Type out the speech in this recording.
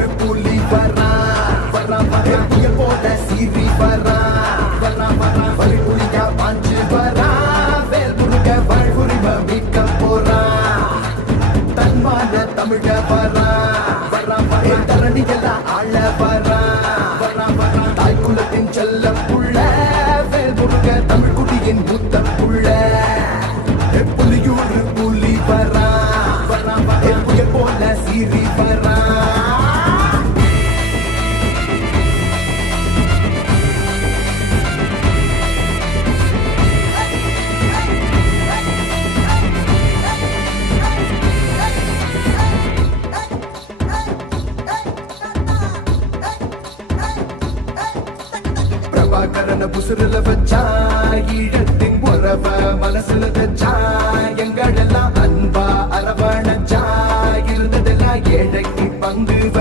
புலியூரு புலி வரா புயல் போல சீறி வரா வலி புலியா பாஞ்சு வரா வேல் முருக வாழ்வுரிமை மீட்க போறா தன்மான தமிழ வரா தரணி எல்லாம் ஆள வரா தாய் குலத்தின் செல்ல புள்ள வேல் முருக தமிழ் குடியின் மூத்த புள்ள புலியூரு புலி வரா புயல் போல சீறி வரா பிரபாகரன புசுருல வச்சா ஈழத்தின் உறவ மனசுல தச்சா எங்களெல்லாம் அன்பா அரவணைச்சா இருந்ததெல்லாம் ஏழைக்கு பங்கு வச்சா